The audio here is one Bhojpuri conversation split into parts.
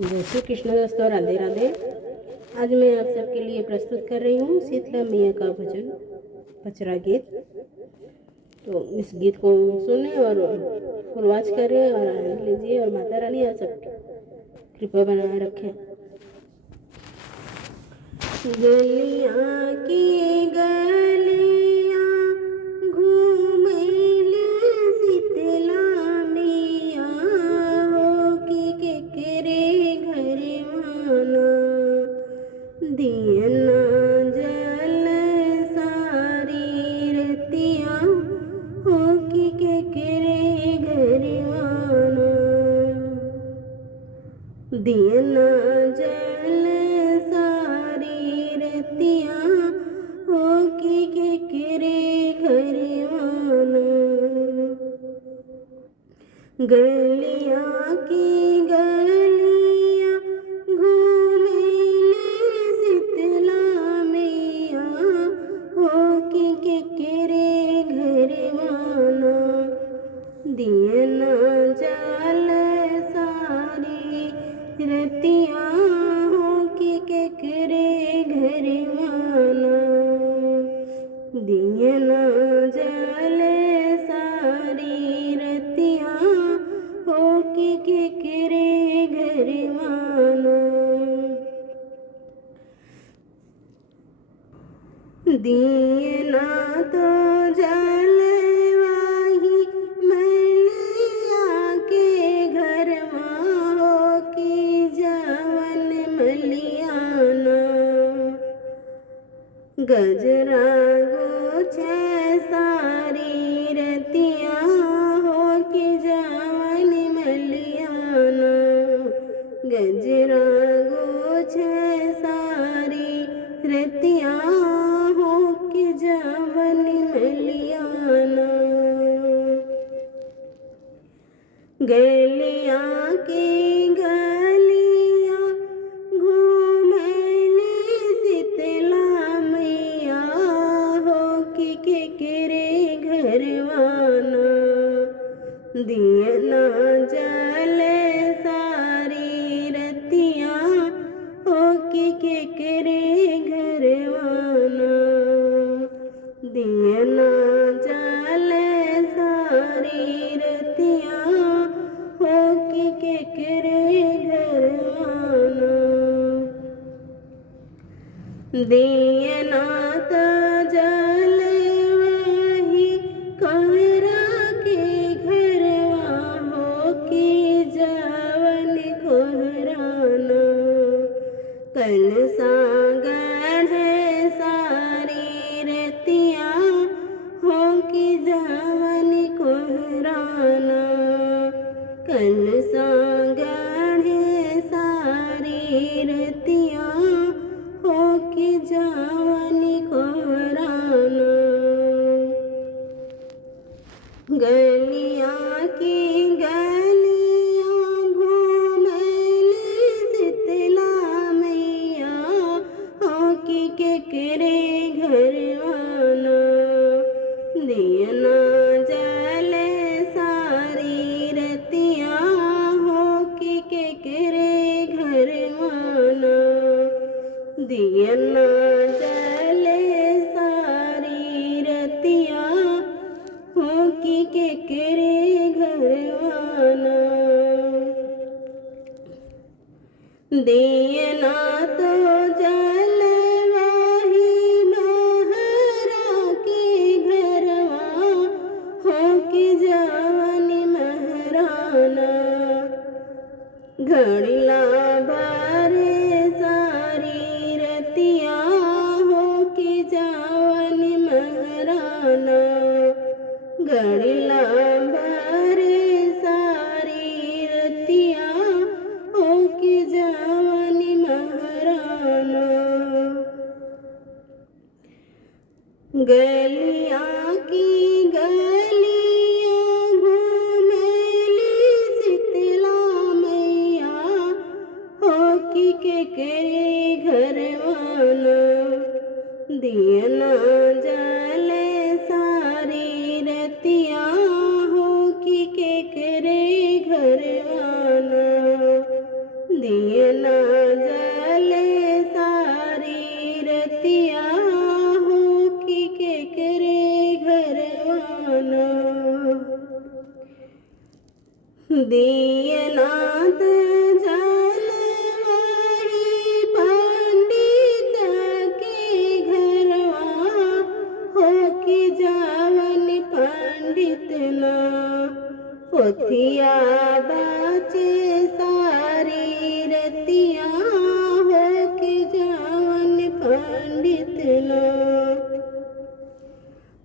जय श्री कृष्ण दोस्तों, राधे राधे। आज मैं आप सबके लिए प्रस्तुत कर रही हूँ शीतला मैया का भजन पचरा गीत। तो इस गीत को सुने और फुलवाच करें और आनंद लीजिए और माता रानी आप सबकी कृपा बनाए रखें। गलियाँ की गलियाँ घूमैली शीतला मैया हो कि केकरे घरवाना दियना जल सारी रतिया हो कि केकरे घरवाना दियना जल सारी रतिया हो कि केकरे घरवाना गलियाँ की गलियाँ घूमैली शीतला मैया हो कि केकरे घरवाना दियना जल सारी रतिया हो कि केकरे घरवाना दियना जल सारी रतिया हो कि केकरे घरवाना दियना तो जलवाही मलिया के घरवा हो कि जवन मलियाना गजरा गोछे सारी रतिया हो कि जवन मलियाना गजरा गोछे सारी रतिया हो कि जवन मलियाना गलियाँ की गलियाँ घूमैली शीतला मैया हो कि केकरे घरवाना दियना जल सारी रतिया हो कि केकरे घरवाना दियना जल सारी रतिया हो कि केकरे घरवाना दियना तो जल वही कहरा के घरवा हो कि जवन कोहराना कल सागढ़ सारी रतिया हो कि जवन कोहराना कल सागढ़ सारी रतिया हो कि जवन कोहराना गलियाँ की गलियाँ घूमैली शीतला मैया हो कि केकरे घरवाना दियना जल सारी रतिया हो कि केकरे घरवाना दियना जल सारी रतिया हो कि केकरे घरवाना दियना तो जल वही महरा के घरवा हो कि जवन महराना घड़िला बारे सारी रतिया हो कि जवन महराना घड़िला बारे सारी रतिया हो कि जवन महराना गलियाँ की गलियाँ घूमैली शीतला मैया हो कि केकरे घरवाना दियना जल सारी रतिया हो कि केकरे घरवाना दिए ना जले सारी रतिया हो कि के करे घरवाना दिए नाथ जल वही पंडित के घरवा हो कि जावन पंडित ना पोथिया बाचे सारी रतिया हो कि जावन पंडित ना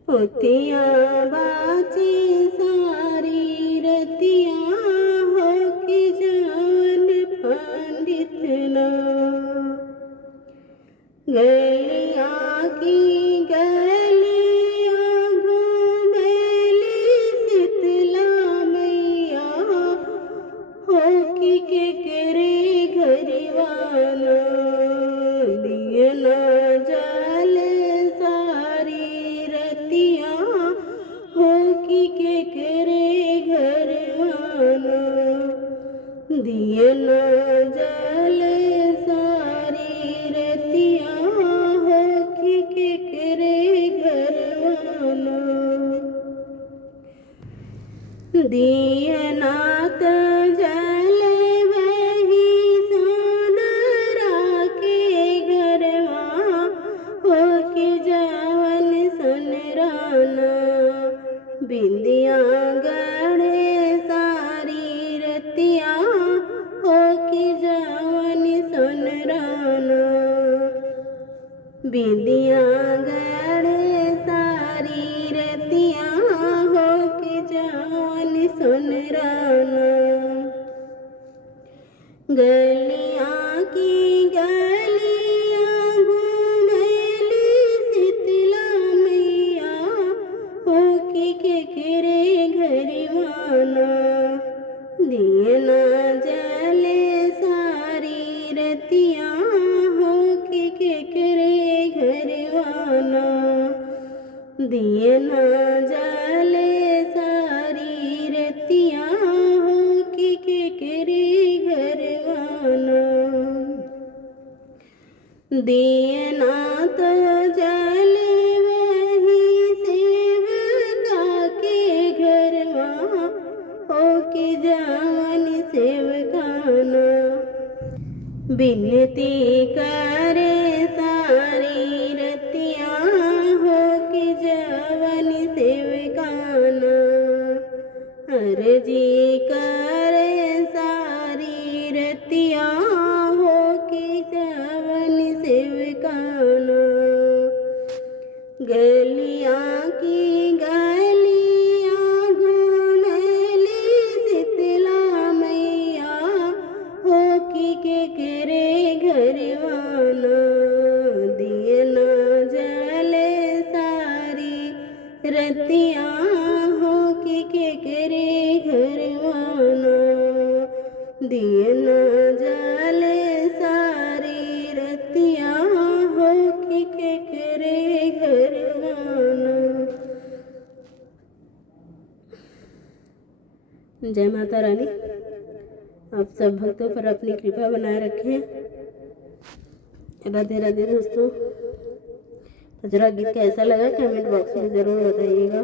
पोथिया बाचे सारी रतिया हो कि जावन पंडित ना गलिया की गलिया घूमेली शीतला मैया हो कि के करे घरवाना दिए ना जल सारी रतिया हो कि के करे घरवाना दिए ना जल सारी रतिया हो कि के करे घरवाना दिए नाथ जल वही सोनरा के घरवा हो कि जावन सुनराना बिंदिया गढ़े सारी रतिया हो कि जावन सुनराना बिंदिया गढ़े सारी रतिया हो कि जावन सुनराना गलिया की गलिया घूमेली शीतला मैया हो कि के करे घरवाना दिए ना जले सारी रतिया हो कि के करे घरवाना दिए ना जले सारी रतिया हो कि के करे घरवाना दिए नाथ जल वही सेवका के घरवा हो कि जावन सेवकाना बिनती करे सारी रतिया हो कि जावन सेवकाना अर्जी करे सारी रतिया हो कि जावन सेवकाना गलिया की गलिया घूमेली शीतला मैया हो कि के करे घरवाना दिए ना जले सारी रतिया हो कि के करे घरवाना दिए ना जले सारी रतिया हो कि के करे घरवाना। जय माता रानी। आप सब भक्तों पर अपनी कृपा बनाए रखें। राधे राधे दोस्तों। पचरा गीत कैसा लगा कमेंट बॉक्स में ज़रूर बताइएगा।